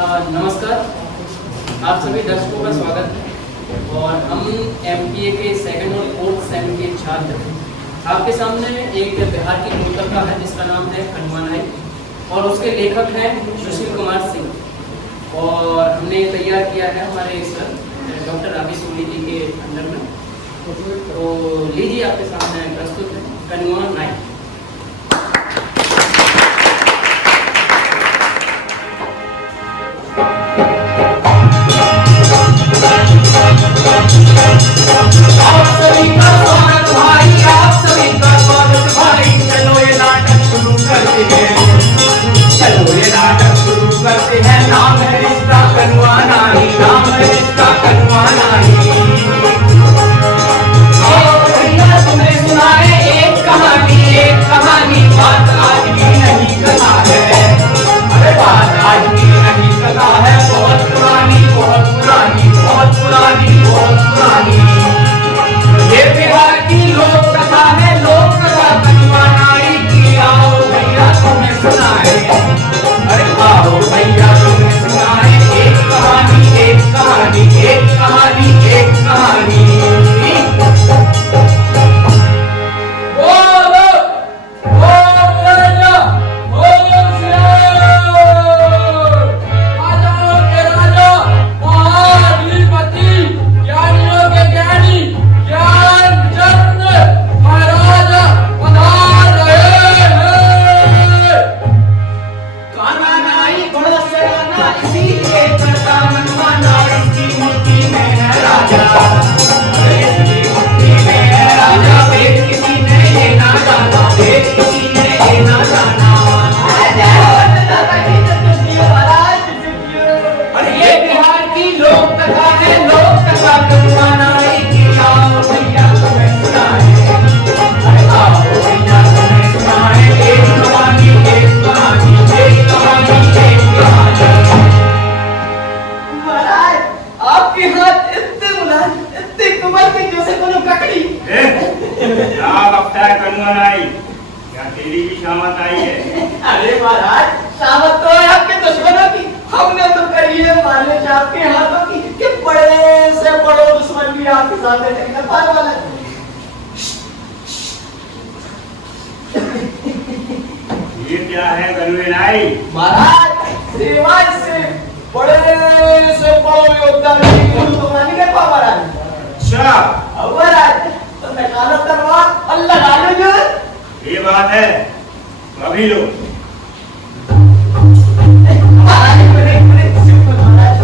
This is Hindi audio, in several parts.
नमस्कार, आप सभी दर्शकों का स्वागत है। और हम एमपीए के सेकंड और फोर्थ सेम के छात्र आपके सामने एक बिहार की लोककथा है जिसका नाम है कनुआ नाई और उसके लेखक हैं सुशील कुमार सिंह। और हमने तैयार किया है हमारे सर डॉक्टर रावी सोनी जी के अंडर में। तो लीजिए आपके सामने प्रस्तुत है कनुआ नाई। आप सभी का स्वागत भाई, आप सभी का स्वागत भाई। चलो ये नाटक शुरू करते हैं, चलो ये नाटक शुरू करते हैं। नाम है इसका कनुआ नाई, नाम है इसका कनुआ नाई। भैया तुम्हें सुनाए एक कहानी, बात आज की नहीं कथा है। अरे बात आज की नहीं कथा है, बहुत पुरानी, बहुत पुरानी, बहुत पुरानी, बहुत पुरानी। ये बिहार की लोक कथा है, लोक कथा कनुआ नाई की। आओ भैया तुम्हें सुनाए, अरे आओ भैया तुम्हें सुनाए एक कहानी, एक कहानी, एक कहानी, एक कहानी। ये क्या है कनुए नाई? महाराज सेवा से बड़े से बड़ो योगदान तो नहीं कर पा महाराज। अच्छा अब महाराज तो निकालो तलवार और लगा लो जोर। ये बात है तो अभी लो। महाराज बड़े सिंपल महाराज।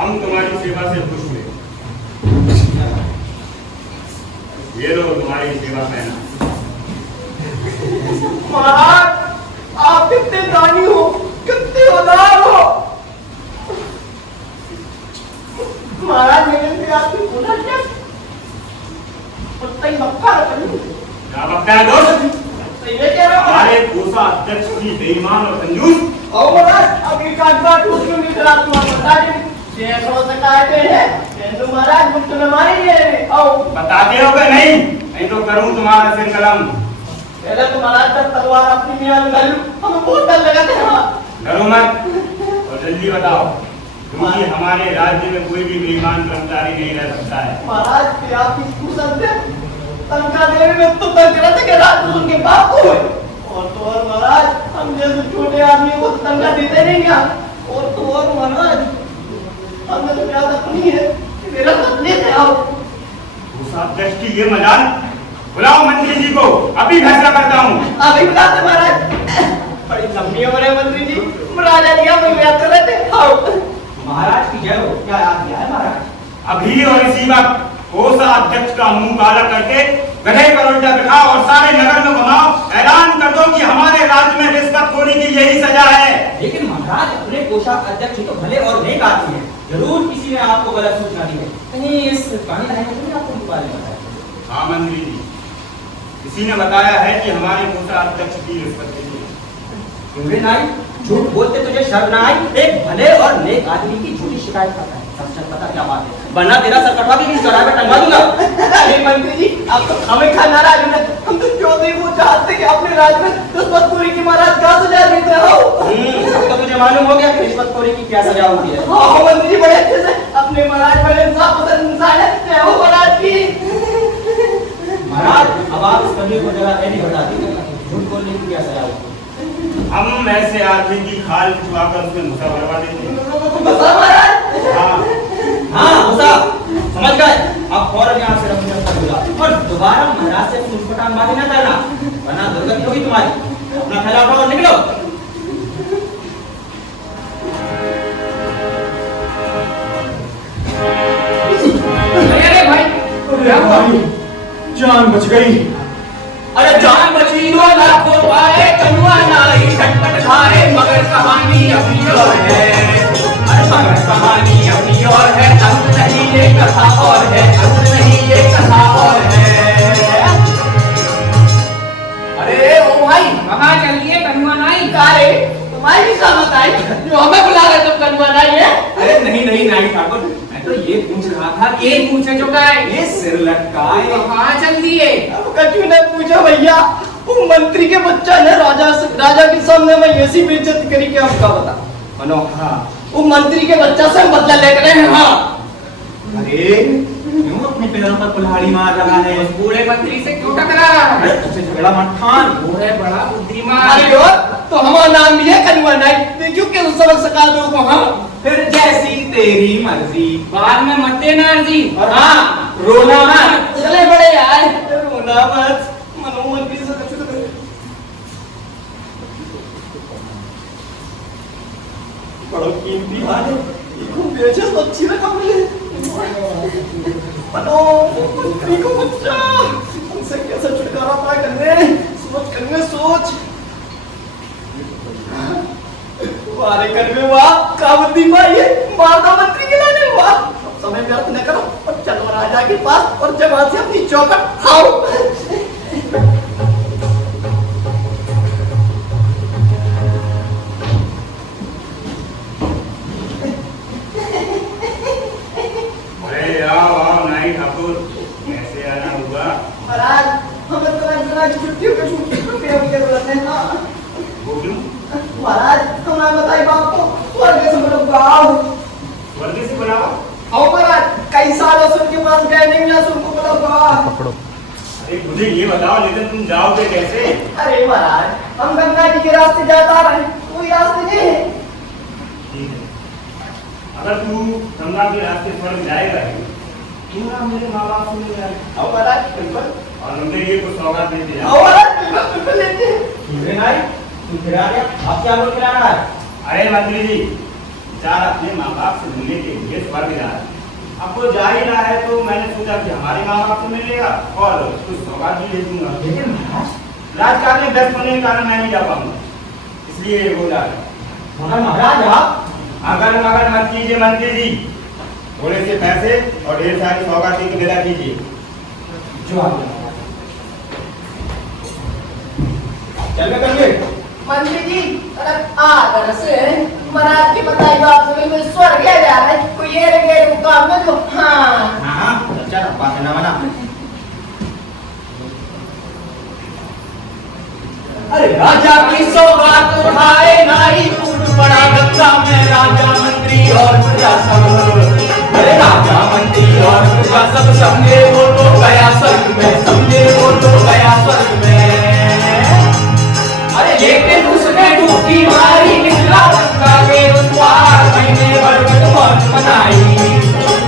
हम तुम्हारी सेवा से खुश हुए। ये लो तुम्हारी सेवा पहना। महाराज आप कितने दानी हो, कितने उदार हो। महाराज मेरे से आपकी सुना क्या? उत्तर मक्का रखनी। क्या बकता है दोस्त? ये कह रहा हूँ हमारे कोषा अध्यक्ष की बेईमान और कंजूस। और महाराज अपनी कागजात उसको नहीं करा तुम्हारा बता दे। ये समझ सकता है तेंदु महाराज मुक्त न मारेंगे। आओ बताते हो कि नहीं? नहीं तो करूं तुम्हारा सिर कलम। पहले तो महाराज तक तलवार अपनी मियां में डालूं, हमें बहुत डर लगा था। डरो मत और जल्दी बताओ, क्योंकि हमारे राज्य में कोई भी बेईमान कर्मचारी नहीं रह सकता है। महाराज की आपकी कुशल से तनखा देने में तो तनखा के रात उनके बाप को है। और तो और महाराज हम जैसे छोटे आदमी को तनखा देते नहीं क्या? और तो और महाराज हमें तो क्या अपनी है कि मेरा पत्नी से आओ। कोषा अध्यक्ष की ये मजाल, बुलाओ मंत्री जी को, अभी फैसला करता हूँ। अभी बुलाते महाराज। बड़ी लंबी उम्र है मंत्री जी, राजा जी आप याद कर रहे थे। आओ महाराज की जय हो। क्या याद किया है महाराज? अभी और इसी वक्त कोषा अध्यक्ष का मुंह काला करके गधे पर उल्टा बिठा और सारे नगर में घुमाओ, ऐलान कर दो कि हमारे राज्य में रिश्वतखोरी की यही सजा है। लेकिन महाराज अपने कोषाध्यक्ष तो भले और नेक आदमी है, जरूर किसी ने आपको गलत सूचना दी है। कहीं इस कहानी का नहीं आपको इस बारे में बताया? हाँ मंत्री जी, किसी ने बताया है कि हमारे कोषाध्यक्ष की रिश्वत ली है। क्यों नाई, झूठ बोलते तुझे शर्म ना आई? एक भले और नेक आदमी की झूठी शिकायत करता है। सच पता क्या बात है, वरना तेरा सर कटवा के किसी चौराहे पर टंगवा दूंगा। अरे मंत्री जी, आप तो हमें खा नाराज हैं। हम तो चौधरी को चाहते कि अपने राज में रिश्वतखोरी की महाराज का सजा देते हो। अब तो तुझे मालूम हो गया कि रिश्वतखोरी की क्या सजा होती है। हाँ मंत्री जी, बड़े अच्छे से अपने महाराज बड़े इंसाफ पसंद इंसान है। जय हो महाराज की। महाराज, अब आप इस कमी को जरा नहीं बता दीजिए, झूठ बोलने की क्या सजा होती है? हम ऐसे आदमी की खाल खिंचवाकर उसमें घुसा भरवा देते हैं। बसा महाराज। हाँ घुसा, समझ गए। अब फौरन यहाँ से रखने का होगा और दोबारा महाराज से मुस्कुटानबाजी न करना, वरना दुर्गति होगी तुम्हारी। अपना थैला उठाओ और निकलो। अरे भाई, क्या हुआ? जान बच गई। अरे जान बची तो लाखों पाए, कनुआ नाई झटपट खाए, मगर कहानी अपनी और है। अरे मगर कहानी अपनी और है, अंत नहीं ये कथा और है, अंत नहीं ये कथा और है। अरे ओ भाई, कहाँ चलिए कनुआ नाई? कारे तुम्हारी भी सहमत आई जो हमें बुला रहे तुम कनुआ नाई है? अरे नहीं नाई ठाकुर, मैं तो ये पूछ रहा था कि ये पूछे जो का है, ये सिर लटकाए कहाँ चल दिए? अब कछु ने पूछा भैया, वो मंत्री के बच्चा ने राजा के सामने में ऐसी बेइज्जती करी कि आपका बता मनो। हाँ। वो मंत्री के बच्चा से हम बदला लेकर आए हैं। हाँ अरे क्यों अपने पैरों पर कुल्हाड़ी मार रहा है? उस बूढ़े मंत्री से क्यों टकरा रहा है? अरे तुझे झगड़ा मत ठान। वो है बड़ा बुद्धिमान। अरे और तो हमारा नाम भी है कनुआ नाई, देखियो के सबक सका दो को। हाँ फिर जैसी तेरी मर्जी। बाद में मत देना अर्जी। और हाँ, रोना मत। चले बड़े यार, रोना मत। मनो मंत्री से कछु तो करे। बड़ा कीमती हाल है, इसको बेचे तो अच्छी रकम मिले। मनो मंत्री को बच्चा, उनसे कैसे छुटकारा पाए करने, सोच करने सोच। वारे करने वाह, का बुद्धि मारी है, मारदा मंत्री के लाने वाह। समय व्यर्थ न करो और चलो राजा के पास और जब से अपनी चौखट खाओ। अरे आओ नाई ठाकुर, कैसे आना हुआ? महाराज, हमें तो इतना छुट्टियों के छुट्टी की जरूरत है ना। वो क्यों? महाराज, हमारा बताई बाप को स्वर्ग से मतलब गाँव। वर्दी से बुलाओ। आओ महाराज, कई सालों से उनके पास गए नहीं ना, उनको बोला गाँव। अरे मुझे ये बताओ, लेकिन तुम जाओगे कैसे? अरे महाराज, हम गंगा जी के रास्ते जाता रहे, कोई रास्ते नहीं है। ठीक है, अगर तू गंगा के रास्ते स्वर्ग जाएगा ही, तू ना मेरे माँ बाप से मिल जाएगा। आओ महाराज, बिल्कुल। और उनके लिए कुछ सौगात दे दिया। आओ महाराज, बिल्कुल बिल्कुल लेते हैं। क्यों नाई, तू गिरा गया? अब क्या बोल के ला रहा है? अरे मंत्री जी, चार अपने माँ बाप से मिलने के लिए स्वर्ग जा रहा है। अब वो जा ही रहा है तो मैंने सोचा कि हमारे माँ बाप से मिल लेगा और कुछ सौगात भी दे दूंगा। लेकिन महाराज, राजकाज में व्यस्त होने के कारण मैं नहीं जा पाऊंगा, इसलिए वो जा रहा है। मगर महाराज आप अगर मगर मत कीजिए मंत्री जी, थोड़े से पैसे और ढेर सारी सौगात दे के विदा कीजिए। जो आप चल मैं करिए। मंत्री जी, अगर आदर से महाराज की बताई बात से मैं स्वर्ग जा रहा है, कोई ये रगे मुकाम में जो। हाँ हाँ, चल बात ना बना। अरे राजा की सौगात उठाए नाई, टूट पड़ा गंगा में राजा मंत्री और प्रजा सब। अरे राजा मंत्री और प्रजा सब समझे वो तो गया स्वर्ग में, समझे वो तो गया स्वर्ग में। अरे लेकिन उसने डूबकी मारी, निकला गंगा के उस पार, महीने भर में मौज मनाई।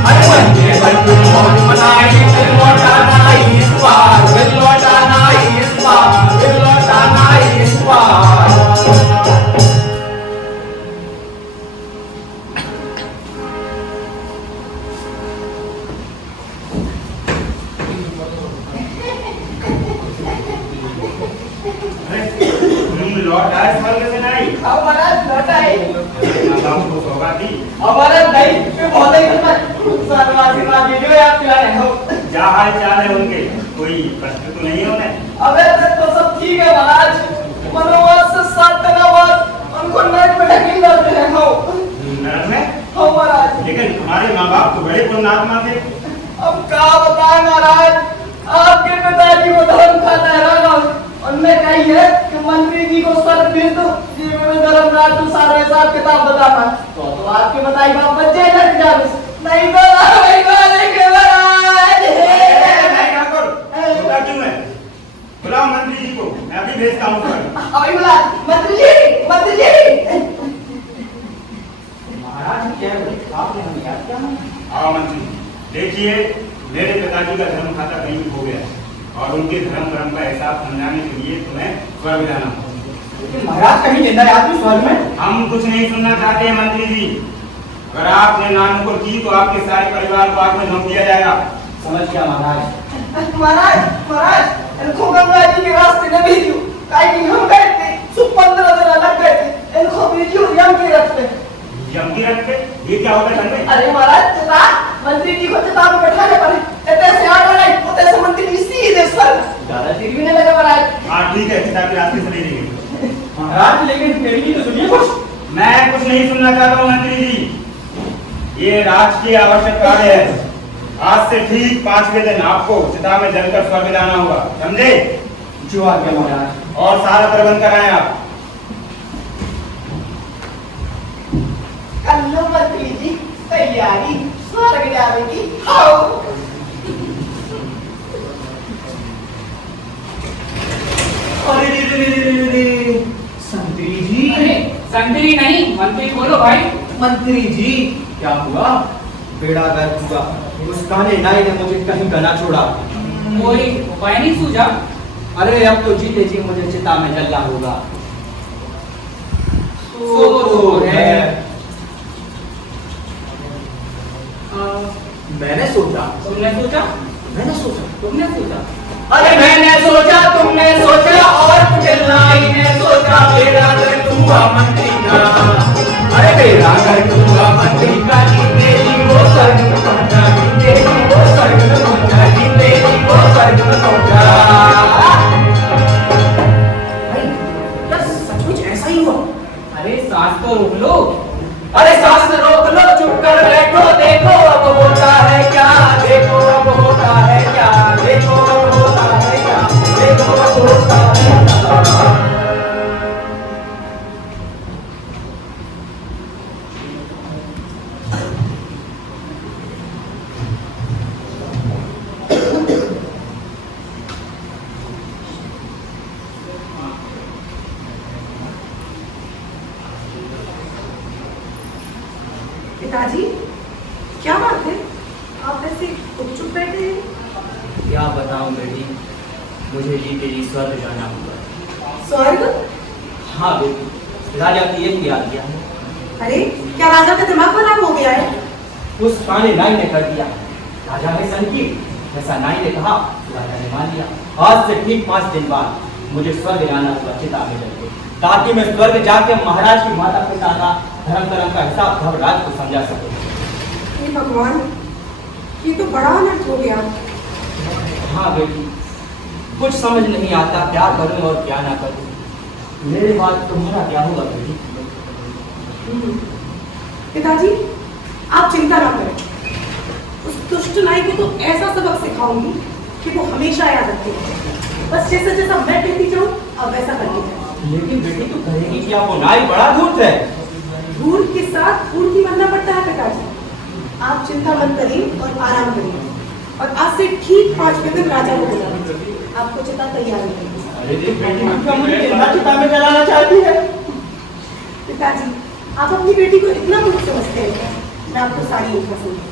अरे महीने भर में मौज मनाई, फिर लौटा नाई इस पार, फिर लौटा नाई इस पार, फिर लौटा नाई इस पार। तुम लौट आए स्वर्ग से नहीं? अब महाराज लौटा है। माँ बाप को सौगात दी? हमारा नहीं पे बहुत ही सारा आशीर्वाद दीजिए आप क्या रहे हो। क्या हाल चाल है उनके, कोई कष्ट तो नहीं होने? अबे तो सब ठीक है महाराज, मनोवास से 7 दिनों बाद उनको नरक में ढकेल रहे हो। नरक में? हाँ महाराज। लेकिन हमारे माँ बाप तो बड़े पुण्यात्मा थे। अब क्या बताएं महाराज, आपके पिताजी को धर्म खाता है, उनने कही है कि मंत्री जी को स्वर्ग भेज दो, जी में धर्मराज को सारा हिसाब किताब बताना, तो आपके बताई बाप बच्चे लग जाए, नहीं तो नहीं मारेंगे महाराज। नहीं ठाकुर, छोटा क्यों है? बुलाओ मंत्री जी को, मैं अभी भेजता हूँ स्वर्ग। अभी बुला मंत्री जी, मंत्री जी। महाराज क्या आपने हमें याद किया? आओ मंत्री जी, देखिए मेरे पिताजी का धर्म खाता कहीं हो गया और उनके धर्म कर्म का एहसास समझाने के लिए तुम्हें स्वर्ग जाना होगा। लेकिन महाराज कहीं जिंदा आदमी स्वर्ग में? हम कुछ नहीं सुनना चाहते हैं मंत्री जी। अगर आपने नानुकुर की तो आपके सारे परिवार को आग में झोंक दिया जाएगा। समझ गया महाराज। महाराज इनको गंगा जी के रास्ते न भेजियो, काहे कि हम गए थे, 15 दिन अलग गए थे, इनको भेजियो यम के रखते। यम के रखते? ये क्या होता है धर्म? अरे महाराज चिता मंत्री जी को चिता में बैठाने पर इतने से आ रहे उतने से मंत्री जी सीधे स्वर्ग। ज्यादा देर भी नहीं लगा महाराज। हाँ ठीक है, चिता के रास्ते से ले लेंगे। महाराज लेकिन मेरी तो सुनिए कुछ। मैं कुछ नहीं सुनना चाहता हूँ मंत्री जी। ये राजकीय आवश्यक कार्य है। आज से ठीक 5वें दिन आपको चिता में जलकर स्वर्ग जाना होगा, समझे? जो आ गया महाराज। और सारा प्रबंध कराएं आप। कल्लू मंत्री जी तैयारी स्वर्ग जाने की। आओ अरे संतरी जी। अरे संतरी नहीं, मंत्री बोलो भाई। मंत्री जी क्या हुआ? बेड़ा गर्क हुआ, मुस्काने नाई ने मुझे कहीं का ना छोड़ा। कोई उपाय नहीं सूझा? अरे अब तो जीते जी मुझे चिता में जलना होगा। सो तो है। मैंने सोचा। तुमने सोचा? मैंने सोचा। तुमने सोचा? अरे मैंने सोचा, तुमने सोचा और नाई ने सोचा, बेड़ा गर्क हुआ मंत्री का। अरे बेड़ा गर्क हुआ मंत्री का, जीते जी वो स्वर्ग में पहुंचा, जीते जी वो स्वर्ग में पहुंचा, जीते जी वो स्वर्ग में पहुंचा। क्या सचमुच ऐसा ही हुआ? अरे सांस तो रोक लो। अरे सांस रोक लो, चुप कर बैठो, देखो अब होता है क्या, देखो अब होता है क्या, देखो अब होता है क्या, देखो अब होता है क्या। पिताजी क्या बात है, आप ऐसे चुप बैठे हैं? क्या बताऊं बेटी, मुझे जीते जी स्वर्ग जाना होगा। स्वर्ग? हाँ बेटी, राजा की यही आज्ञा है। अरे क्या राजा का दिमाग खराब हो गया है? उस काने नाई ने कर दिया। राजा ने सन की, जैसा नाई ने कहा राजा ने मान लिया। आज से ठीक 5 दिन बाद मुझे स्वर्ग जाना होगा चिता में जलके, ताकि मैं स्वर्ग जाके महाराज की माता पिता का धर्म कर्म का हिसाब धर्मराज को समझा सकूं। हे भगवान, ये तो बड़ा अनर्थ हो गया। हाँ बेटी, कुछ समझ नहीं आता क्या करूं और क्या ना करूं। मेरे बाद तुम्हारा क्या होगा बेटी? पिताजी आप चिंता ना करें, उस दुष्ट नाई को तो ऐसा सबक सिखाऊंगी कि वो हमेशा याद रखेगा। बस जैसा जैसा मैं कहती जाऊं अब वैसा करती जाए। लेकिन बेटी तू कहेगी कि वो नाई बड़ा धूर्त है। धूर्त के साथ धूर्त ही बनना पड़ता है पिताजी। आप चिंता मत करिए और आराम करिए, और आज से ठीक 5वें दिन राजा को बुलाएंगे। आपको चिता तैयार रहेगी। अरे देख बेटी, क्या मुझे जिंदा चिता में जलाना चाहती है? पिताजी आप अपनी बेटी को इतना बुरा समझते हैं, मैं आपको सारी योजना समझाऊंगी।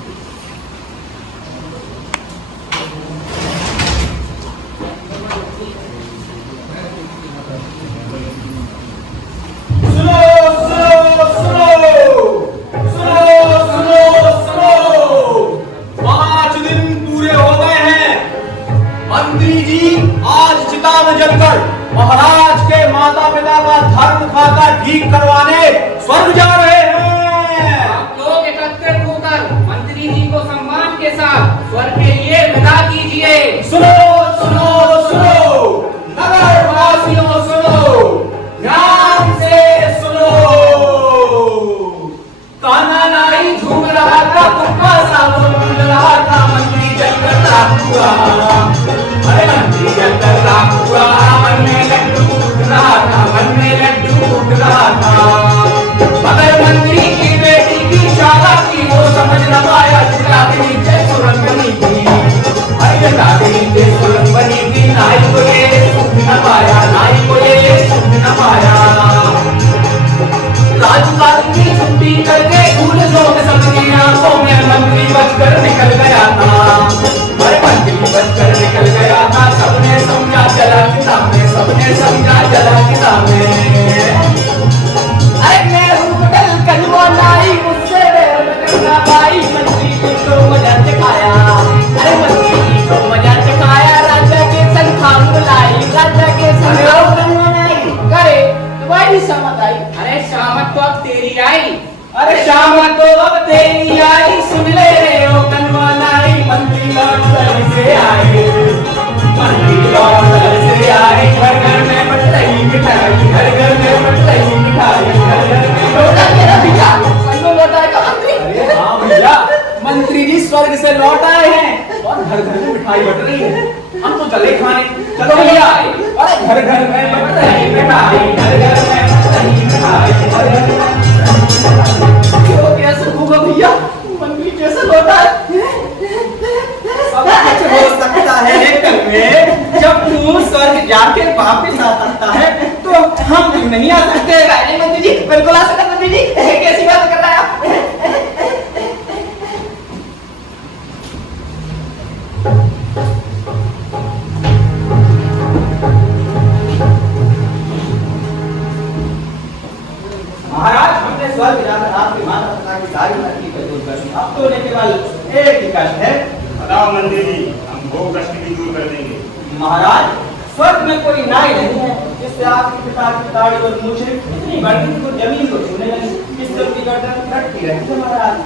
मंत्री जी आज चिता में जलकर महाराज के माता पिता का धर्म खाता ठीक करवाने स्वर्ग जा रहे हैं। आप लोग नाई झूम रहा था, कुप्पा सा वो झूम रहा था, मंत्री जलकर राख हुआ। अरे मंत्री जलकर राख हुआ, मन में लड्डू फूट रहा था, मन में लड्डू फूट रहा था। मगर मंत्री की बेटी की चालाकी वो समझ न पाया, चिता के नीचे सुरंग बनी थी। अरे चिता के नीचे सुरंग बनी थी, नाई को ये सूझ न पाया, नाई को ये सूझ न पाया। राजपाल की छुट्टी करके फूल लोग सबकी आंखों में मंत्री बचकर निकल गया था। अरे मंत्री बचकर निकल गया था, सबने समझा जला किताब में, सबने समझा जला किताब में। अरे मैं रुकल कलवा लाई, मुझसे करना पाई, मंत्री ने तो मजा चखाया। अरे मंत्री ने तो मजा चखाया, राजा के संग खाम बुलाई, राजा के संग खाम बुलाई। करे तुम्हारी शामत आई। अरे शामत तो अब तेरी आई। अरे शामत तो अब तेरी आई, सुन ले रे ओ कनवालाई, मंत्री लौट सर से आए, मंत्री लौट सर से आए। घर घर में बट रही मिठाई, घर घर में बट रही मिठाई, घर घर में लौटा मेरा भैया। सही में लौटा है का मंत्री? अरे हाँ भैया, मंत्री जी स्वर्ग से लौट आए हैं और घर घर में मिठाई बट रही है। हम तो चले खाने, चलो भैया। अरे घर घर में बट रही मिठाई, घर घर में बट रही मिठाई, घर घर में क्यों कैसे होगा भैया, मंत्री कैसे लौटा है? सब कुछ हो सकता है लेकिन में जब तू स्वर्ग जाके वापस आ सकता है तो हम क्यों नहीं आ सकते? अरे मंत्री जी बिल्कुल आ सकते मंत्री जी, कैसी बात कर रहा है आप? महाराज हमने स्वर्ग जाकर आपकी माता पिता की सारी तकलीफ दूर कर दी, अब तो केवल एक ही कष्ट है। बताओ मंत्री जी, हम वो कष्ट भी दूर कर देंगे। महाराज स्वर्ग में कोई नाई नहीं है जिससे आपके पिता की दाढ़ी और मूछें इतनी बढ़ती कि वो जमीन को छूने लगी, जिससे उनकी गर्दन लटकी रहती है। महाराज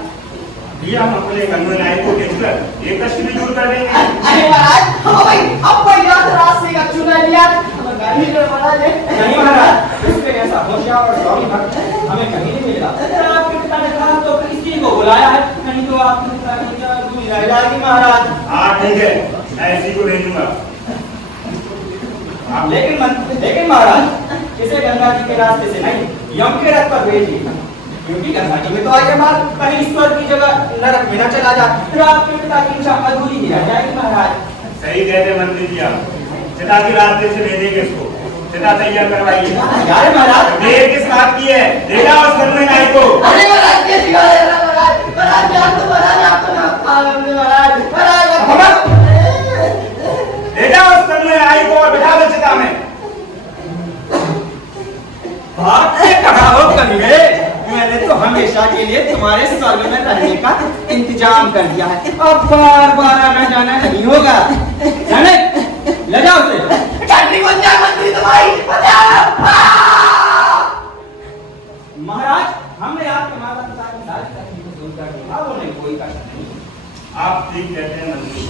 भैया हम अपने कन्वे नाई को देखकर ये कष्ट भी दूर कर देंगे। अरे महाराज हम भाई अब भाई याद रास्ते का चुना लिया, हमें गाड़ी में बना दे। नहीं महाराज, इसके ऐसा होशियार और स्वामी भक्त हमें कहीं नहीं मिला। अगर आपके पिता ने कहा तो किसी को बुलाया है, नहीं तो आपके पिता की दूरी रह जाएगी। महाराज हाँ ठीक है, मैं इसी को भेजूंगा। लेकिन महाराज इसे गंगा जी के रास्ते से नहीं, यम के रथ पर भेजिए, क्योंकि गंगा जी में तो आगे बाद कहीं ईश्वर की जगह नरक में न चला जाए, फिर आपके पिता की इच्छा अधूरी ही रह जाएगी। महाराज सही कहते मंत्री जी, आप चिता की रास्ते से भेजेंगे इसको, चिता तैयार करवाइए। यार महाराज देर किस बात की है, देखा उस कन्वे नाई को। अरे महाराज कैसी बात है महाराज, महाराज आप तो ना महाराज देखा उस कन्वे नाई को और बिठा दो चिता में। बात से कहा हो कन्वे, मैंने तो हमेशा के लिए तुम्हारे स्वर्ग में रहने का इंतजाम कर दिया है, अब बार बार आना जाना नहीं होगा। जाने ले जाओ उसे। मंत्री तुम्हारी महाराज हमने आपके माता पिता की सारी तकलीफ दूर कर दी, अब उन्हें कोई कष्ट नहीं। आप ठीक कहते हैं मंत्री जी,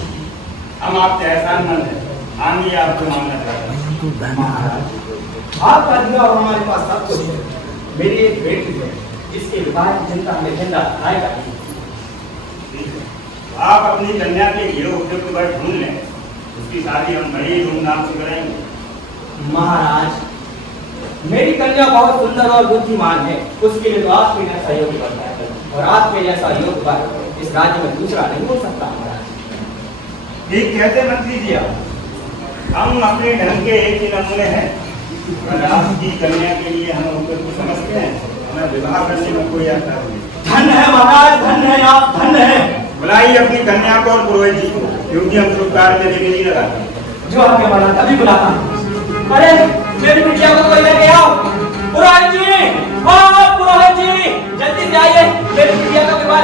हम आपके एहसानमंद हैं, हम ही आपको मांगना चाहते हैं। महाराज आपका दिया और हमारे पास सब कुछ है। मेरी एक बेटी है जिसके विवाह की चिंता हमें जिंदा आएगा। आप अपनी कन्या के लिए उपयुक्त वर ढूंढ लें, उसकी शादी हम बड़ी धूमधाम से कराएंगे। महाराज मेरी कन्या बहुत सुंदर और बुद्धिमान है, उसके लिए तो आपके जैसा योग बनता है, और आपके जैसा योग पर इस राज्य में दूसरा नहीं हो सकता। महाराज ठीक कहते हैं मंत्री जी, हम अपने ढंग के एक ही नमूने हैं, अगर आपकी कन्या के लिए हम उपयुक्त समझते हैं, हमें विवाह करने में कोई आता नहीं। धन है महाराज, धन है, आप धन है। बुलाइए अपनी कन्या को और पुरोहित जी को, क्योंकि हम शुभ कार्य में देरी नहीं लगाते। जो आपके वाला तभी बुलाता। अरे मेरी बिटिया को कोई लेके आओ। पुरोहित जी, ओ पुरोहित जी, जल्दी से आइए, मेरी बिटिया का विवाह